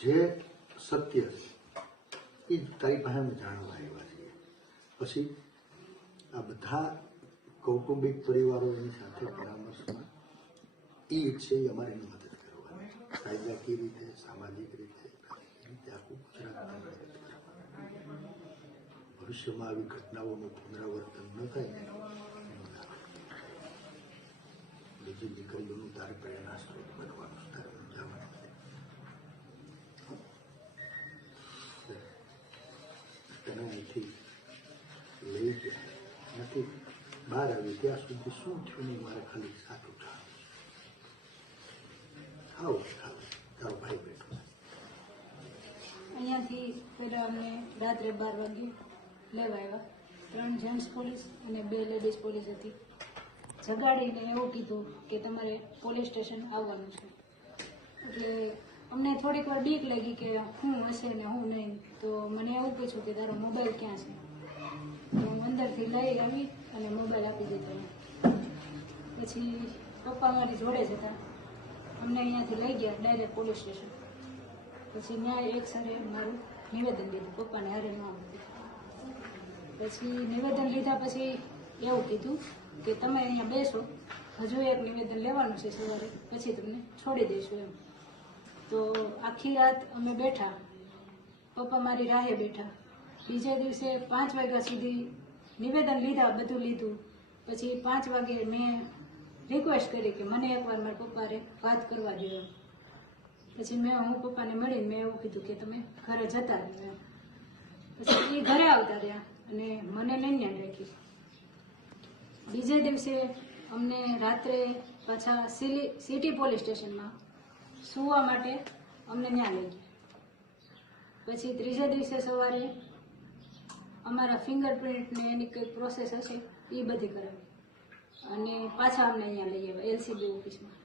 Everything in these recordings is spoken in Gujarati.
જે સત્ય છે એ તારી પાસે અમે જાણવા આવ્યા છીએ. પછી આ બધા કૌટુંબિક પરિવારોની સાથે પરામર્શમાં એ ઈચ્છે એ અમારે એની મદદ કરવાની, કાયદાકીય રીતે, સામાજિક રીતે, આખું ગુજરાત ભવિષ્યમાં આવી ઘટનાઓનું પુનરાવર્તન ન થાય. બીજી દીકરીઓનું તારે પ્રેરણા સ્ત્રોત બનવાનું, તારે સમજાવવાનું. તને અહીંથી લઈ ગયા નથી, બહાર આવી ત્યાં સુધી શું થયું નહીં મારે ખાલી સાચું ખાવું. તારો ભાઈ બેઠો. અહીંયાથી પહેલાં અમને રાત્રે 12 વાગે લેવા આવ્યા. 3 જેન્ટ્સ પોલીસ અને 2 લેડીઝ પોલીસ હતી. જગાડીને એવું કીધું કે તમારે પોલીસ સ્ટેશન આવવાનું છે. એટલે અમને થોડીક વાર બીક લાગી કે શું હશે ને હું નહીં. તો મને એવું પૂછ્યું કે તારો મોબાઈલ ક્યાં છે. હું અંદરથી લઈ આવી અને મોબાઈલ આપી દીધો. પછી પપ્પા મારી જોડે જ હતા. અમને અહીંયાથી લઈ ગયા ડાયરેક્ટ પોલીસ સ્ટેશન. પછી ત્યાં એક સરે મારું નિવેદન લીધું, પપ્પાને હારે ન આવતું. પછી નિવેદન લીધા પછી એવું કીધું કે તમે અહીંયા બેસો, હજુ એક નિવેદન લેવાનું છે સવારે, પછી તમને છોડી દઈશું એમ. તો આખી રાત અમે બેઠા, પપ્પા મારી રાહે બેઠા. બીજા દિવસે 5 વાગ્યા સુધી નિવેદન લીધા, બધું લીધું. પછી 5 વાગે મેં રિક્વેસ્ટ કરી કે મને એકવાર મારા પપ્પાને વાત કરવા દો એમ. પછી હું પપ્પાને મળીને મેં એવું કીધું કે તમે ઘરે જતા રહ્યો એમ. પછી એ ઘરે આવતા રહ્યા અને મને નહીં રાખી. બીજે દિવસે અમને રાત્રે પાછા સિટી પોલીસ સ્ટેશનમાં સુવા માટે અમને ત્યાં લઈ ગયા. પછી ત્રીજા દિવસે સવારે અમારા ફિંગરપ્રિન્ટને એની કંઈક પ્રોસેસ હશે એ બધી કરાવી અને પાછા અમને અહીંયા લઈ આવ્યા એલસીબી ઓફિસમાં.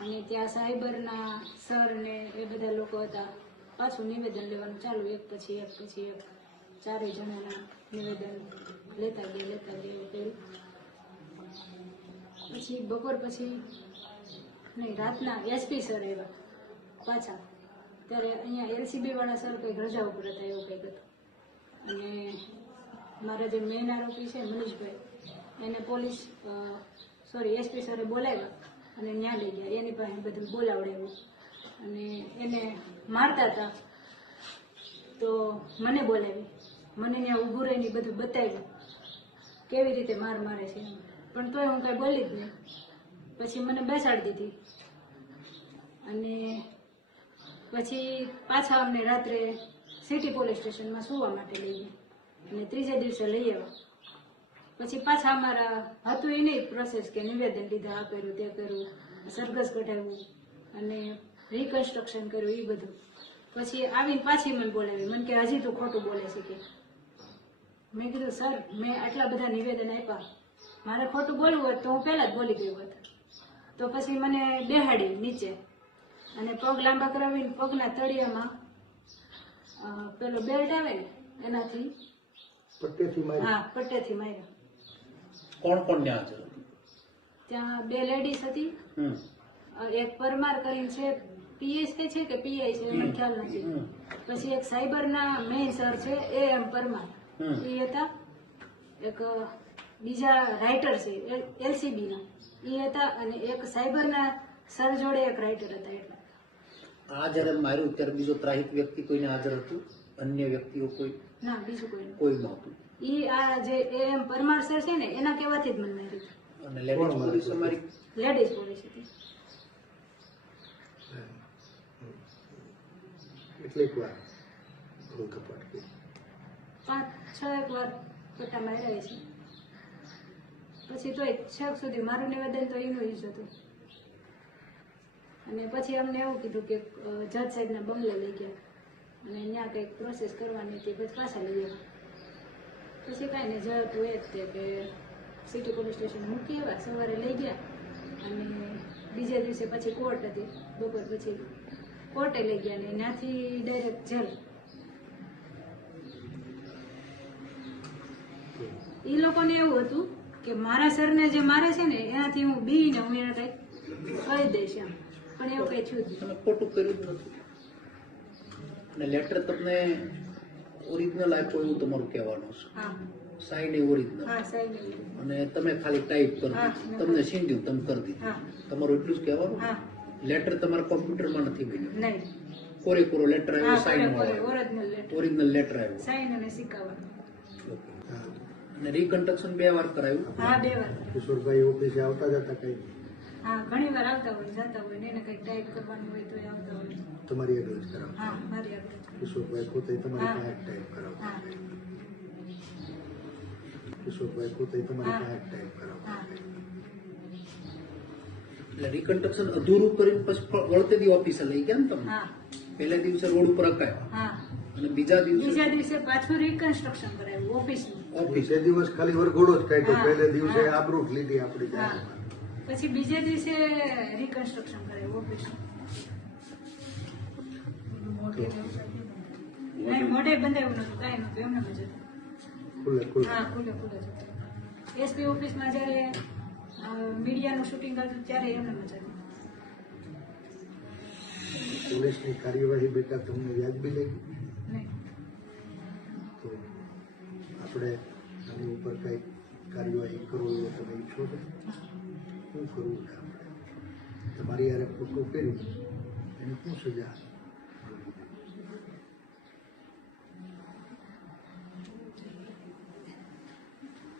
અને ત્યાં સાયબરના સર ને એ બધા લોકો હતા. પાછું નિવેદન લેવાનું ચાલુ, એક પછી એક પછી એક. 4 જણાના નિવેદન લેતા ગયા એવું કર્યું. પછી બપોર પછી નહીં, રાતના એસપી સર આવ્યા પાછા. ત્યારે અહીંયા એલસીબી વાળા સર કંઈક રજા ઉપર હતા એવું કંઈક હતું. અને મારા જે મેન આરોપી છે મનીષભાઈ, એને એસપી સરે બોલાવ્યા અને ત્યાં લઈ ગયા. એની પાસે બધું બોલાવડાવ્યું અને એને મારતા હતા તો મને બોલાવી, મને ત્યાં ઊભું રહીને બધું બતાવ્યું કેવી રીતે મારે છે. પણ તોય હું કાંઈ બોલી જ નહીં. પછી મને બેસાડી દીધી અને પછી પાછા અમને રાત્રે સિટી પોલીસ સ્ટેશનમાં સુવા માટે લઈ ગયા અને ત્રીજા દિવસે લઈ આવ્યા. પછી પાછા અમારા હતું એ નહીં પ્રોસેસ કે નિવેદન લીધા, આ કર્યું તે કર્યું, સરઘસ કઢાવ્યું અને રિકન્સ્ટ્રક્શન કર્યું એ બધું. પછી આવીને પાછી મને બોલાવી, મને કે હજી તું ખોટું બોલે છે કે. મેં કીધું સર મેં આટલા બધા નિવેદન આપ્યા, મારે ખોટું બોલવું હોત તો હું પહેલાં જ બોલી ગયું હોત. તો પછી મને બેહાડી નીચે અને પગ લાંબા કરાવીને પગના તળિયામાં પેલો બેલ્ટ આવે ને એનાથી પટ્ટેથી માર્યા. કોણ કોણ ત્યાં હાજર હતું? ત્યાં 2 લેડીઝ હતી, એક પરમાર કરીને છે, પીએસ છે કે પીઆઈ છે મને ખ્યાલ નથી. પછી એક સાયબરના મેઇન સર છે એમ પરમાર એ હતા. એક બીજા રાઇટર છે એલસીબીના એ હતા અને એક સાયબરના સર જોડે એક રાઇટર હતા. એટલે આ જયારે માર્યું ત્યારે બીજો ત્રાહિત વ્યક્તિ કોઈને હાજર હતું? અન્ય વ્યક્તિઓ કોઈ? ના, બીજું કોઈ નહોતું. આ જે એમ પરમાર સર છે ને એના કહેવાથી જ મને માર્યું. અને લેડીઝ પોલીસ અમારી? લેડીઝ પોલીસ હતી. કેટલીક વાર 5-6 વાર પટ્ટા માર્યા છે. પછી તોય છેક સુધી મારું નિવેદન તો એનું જ હતું. અને પછી અમને એવું કીધું કે જજ સાહેબના બંગલે લઈ ગયા અને ત્યાં કંઈક પ્રોસેસ કરવાની હતી. પછી પાછા લઈ ગયા. પછી કાંઈ નહીં, જજ તો એ જ તે કે સિટી પોલીસ સ્ટેશન મૂકી આવ્યા, સવારે લઈ ગયા અને બીજા દિવસે પછી કોર્ટ હતી. બપોર પછી કોર્ટે લઈ ગયા ને ત્યાંથી ડાયરેક્ટ જેલ. એ લોકોને એવું હતું કે મારા સરને જે મારે છે ને એનાથી હું બીને હું એને કંઈક કહી દઈશ એમ. પણ એવું કંઈ થયું જ ખોટું કર્યું જ નથી. અને લેટર તમને ઓરિજિનલ આપ્યો એવું તમારું કહેવાનું છે, હા સાઈન એ ઓરિજિનલ, હા સાહેબ અને તમે ખાલી ટાઈપ કરી હા, દીધું, તમને સીંધ્યું તમે કરી દીધું, હા તમારું એટલું જ કહેવાનું. હા લેટર તમારા કોમ્પ્યુટરમાં નથી બન્યું, નહીં કોરેકોરો લેટર હા આવ્યો, સાઈન ઓરિજિનલ વાળો લેટર ઓરિજિનલ લેટર આવ્યો. સાઈન અને સિક્કાવાનું. હા. અને રિકન્સ્ટ્રક્શન 2 વાર કરાયું. હા 2 વાર. કિશોરભાઈ ઓફિસે આવતા જતા કઈ હા ઘણી વાર આવતા હોય જતા હોય ને એને કંઈક ટાઈપ કરવાનું હોય તો એ આવતા હોય. તમારી આગળ જ કરાવતા હા મારી આગળ. કિશોરભાઈ પોતે તમારી હા. પાસે ટાઈપ કરાવતા હા કિશોરભાઈ પોતે તમારી હા. પાસે ટાઈપ કરાવતા હા એટલે રિકન્સ્ટ્રક્શન અધૂરું કરીને પછી વળતે દી ઓફિસે લઈ ગયા ને તમે. હા પહેલા દિવસે રોડ ઉપર અકાયો હા અને બીજા દિવસે બીજા દિવસે પાછું રિકન્સ્ટ્રક્શન કરાવ્યું ઓફિસનું. ઓફિસ. બે દિવસ ખાલી વરઘોડો જ કાઢ્યો હા. પહેલે દિવસે હા. આબરૂ લીધી આપણી હા જાતમાં. પછી બીજે દિવસે રિકન્સ્ટ્રક્શન કરાવ્યું ઓફિસનું. નહીં મોઢે બંધાયું નતું કાંઈ નતું એમને મજા. ખુલ્લે ખુલ્લે હા ખુલ્લે ખુલ્લે જ હતું. એસપી ઓફિસમાં જ્યારે મીડિયાનું શૂટિંગ હતું ત્યારે એમને મજા. પોલીસની કાર્યવાહી બેટા તમને વ્યાજબી લાગી નહીં તો આપણે આની ઉપર કઈ કાર્યવાહી કરવું એવું તમે ઈચ્છો છો? શું કરવું છે આપણે? તમારી યારે ખોટું કર્યું એની શું સજા?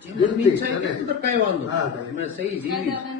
જેમની ઈચ્છા હોય ગણતી, તો કાંઈ વાંધો હા. નહીં. એમાં સહી જેવી કાયદા